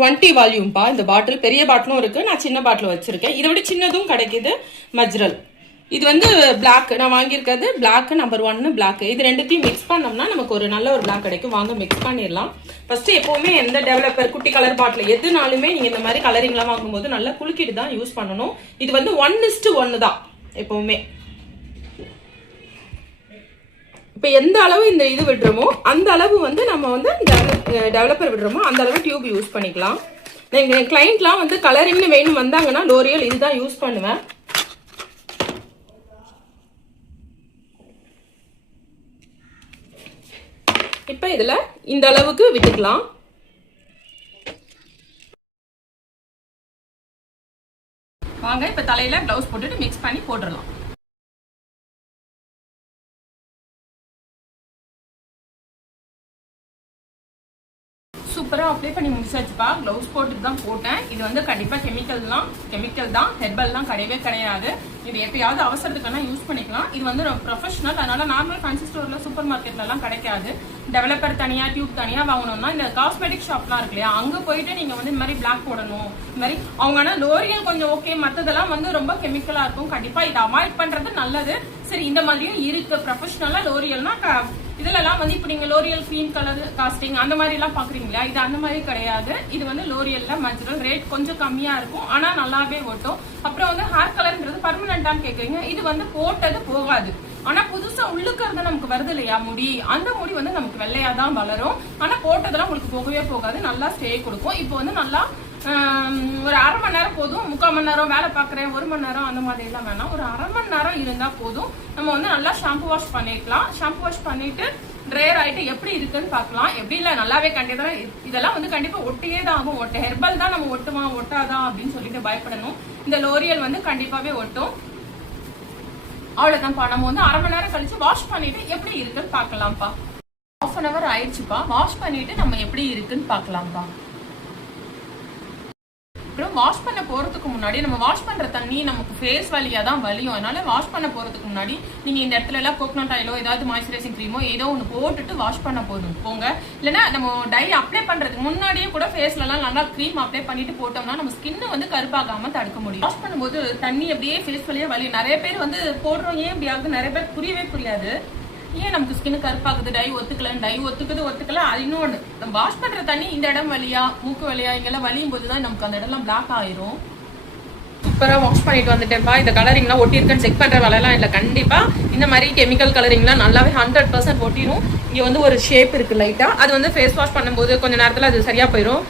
20 வால்யூம்பா இந்த பாட்டில். பெரிய பாட்டிலும் இருக்கு, நான் சின்ன பாட்டில் வச்சிருக்கேன். இதை விட சின்னதும் கிடைக்குது. மஜ்ரல் இது வந்து பிளாக், நான் வாங்கியிருக்கிறது பிளாக் நம்பர் 1 பிளாக். இது ரெண்டுத்தையும் மிக்ஸ் பண்ணோம்னா நமக்கு ஒரு நல்ல ஒரு பிளாக் கிடைக்கும். வாங்க மிக்ஸ் பண்ணிடலாம். ஃபர்ஸ்ட் எப்பவுமே எந்த டெவலப்பர் குட்டி கலர் பாட்டில் எதுனாலுமே நீங்க இந்த மாதிரி கலரிங்லாம் வாங்கும்போது நல்லா குலுக்கிட்டு தான் யூஸ் பண்ணணும். இது வந்து 1:1 தான் எப்பவுமே. இப்போ எந்த அளவு இந்த இது விடுறோமோ அந்த அளவு வந்து நம்ம வந்து டெவலப்பர் விடுறோமோ அந்த அளவு டியூப் யூஸ் பண்ணிக்கலாம். எங்கள் கிளைண்ட்லாம் வந்து கலரிங்னு வேணும் வந்தாங்கன்னா லோரியல் இதுதான் யூஸ் பண்ணுவேன். இப்போ இதில் இந்த அளவுக்கு விட்டுக்கலாம். வாங்க இப்போ தலையில் க்ளவுஸ் போட்டுட்டு மிக்ஸ் பண்ணி போட்டுடலாம். சூப்பராக அப்ளை பண்ணி முடிச்சாச்சுப்பா. க்ளவுஸ் போட்டுட்டு தான் போட்டேன். இது வந்து கண்டிப்பாக கெமிக்கல் தான், ஹெர்பல்லாம் கிடையவே கிடையாது. இது எப்பயாவது அவசரத்துக்கான யூஸ் பண்ணிக்கலாம். இது வந்து ப்ரொஃபஷனல், அதனால நார்மல் ஃபேன்சி ஸ்டோர்ல சூப்பர் மார்க்கெட்லாம் கிடைக்காது. டெவலப்பர் தனியா டியூப் தனியா வாங்கணும்னா இந்த காஸ்மெட்டிக் ஷாப்லாம் இருக்கு இல்லையா, அங்க போயிட்டு நீங்க வந்து இந்த மாதிரி பிளாக் போடணும். இந்த மாதிரி அவங்க லோரியல் கொஞ்சம் ஓகே, மற்றதெல்லாம் வந்து ரொம்ப கெமிக்கலா இருக்கும். கண்டிப்பா இதை அவாய்ட் பண்றது நல்லது. சரி, இந்த மாதிரியும் இருக்கு ப்ரொஃபஷனலா. லோரியல்னா இதுலலாம் வந்து இப்ப நீங்க லோரியல் கிரீம் கலர் காஸ்டிங் அந்த மாதிரி எல்லாம் பாக்குறீங்களா, இது அந்த மாதிரி கிடையாது. இது வந்து லோரியல்ல மஜ்ரல் ரேட் கொஞ்சம் கம்மியா இருக்கும், ஆனா நல்லாவே ஓட்டும். அப்புறம் வந்து ஹேர் கலர்ன்றது பர்மனண்டான்னு கேக்குறீங்க, இது வந்து போட்டது போகாது. ஆனா புதுசா உள்ளுக்கிறது நமக்கு வருது இல்லையா முடி, அந்த முடி வந்து நமக்கு வெள்ளையா தான் வளரும். ஆனா போட்டதெல்லாம் உங்களுக்கு போகவே போகாது, நல்லா ஸ்டே கொடுக்கும். இப்போ வந்து நல்லா ஒரு அரை மணி நேரம் போதும். 3/4 மணி நேரம் வேலை பாக்குறேன், 1 மணி நேரம் அந்த மாதிரி எல்லாம் வேணாம். ஒரு அரை மணி நேரம் இருந்தா போதும். நம்ம வந்து நல்லா ஷாம்பு வாஷ் பண்ணிக்கலாம். ஷாம்பு வாஷ் பண்ணிட்டு ட்ரையர் ஆயிட்டு எப்படி இருக்குன்னு பாக்கலாம். எப்படி இல்ல நல்லாவே கண்டிப்பா இதெல்லாம் வந்து கண்டிப்பா ஒட்டியே தான் ஆகும். ஹெர்பல் தான் நம்ம ஒட்டுமா ஒட்டாதான் அப்படின்னு சொல்லிட்டு பயப்படணும். இந்த லோரியல் வந்து கண்டிப்பாவே ஒட்டும். அவ்வளவுதான்ப்பா. நம்ம வந்து அரை மணி நேரம் கழிச்சு வாஷ் பண்ணிட்டு எப்படி இருக்குன்னு பாக்கலாம்ப்பா. 1/2 hour ஆயிடுச்சுப்பா. வாஷ் பண்ணிட்டு நம்ம எப்படி இருக்குன்னு பாக்கலாம்ப்பா. அப்புறம் வாஷ் பண்ண போறதுக்கு முன்னாடி நம்ம வாஷ் பண்ற தண்ணி நமக்கு ஃபேஸ் வலியா தான் வலியும். அதனால வாஷ் பண்ண போறதுக்கு முன்னாடி நீங்க இந்த இடத்துல எல்லாம் கோகனட் ஆயிலோ ஏதாவது மாய்ஸ்சரைசிங் கிரீமோ ஏதோ ஒன்று போட்டுட்டு வாஷ் பண்ண போங்க. இல்லைன்னா நம்ம டை அப்ளை பண்றதுக்கு முன்னாடியே கூட ஃபேஸ்ல எல்லாம் நல்லா கிரீம் அப்ளை பண்ணிட்டு போட்டோம்னா நம்ம ஸ்கின் வந்து கருப்பாகாம தடுக்க முடியும். வாஷ் பண்ணும்போது தண்ணி அப்படியே ஃபேஸ் வலியா வலியும். நிறைய பேர் வந்து போடுறோம், ஏன் இப்படி ஆகுது நிறைய பேர் புரியவே புரியாது. ஏன் நமக்கு ஸ்கின் கருப்பாக்குது, டை ஒத்துக்கல. அது இன்னொன்று, நம்ம வாஷ் பண்ற தண்ணி இந்த இடம் வலியா மூக்கு வலியா இங்கெல்லாம் வலியும் போதுதான் நமக்கு அந்த இடம்லாம் பிளாக் ஆயிரும். சூப்பரா வாஷ் பண்ணிட்டு வந்துட்டேன்ப்பா. இந்த கலரிங்லாம் ஒட்டி இருக்குன்னு செக் பண்ற வேலைலாம் இல்லை. கண்டிப்பா இந்த மாதிரி கெமிக்கல் கலரிங்லாம் நல்லாவே 100% ஒட்டிடும். இங்க வந்து ஒரு ஷேப் இருக்கு லைட்டா, அது வந்து ஃபேஸ் வாஷ் பண்ணும்போது கொஞ்ச நேரத்துல அது சரியா போயிடும்.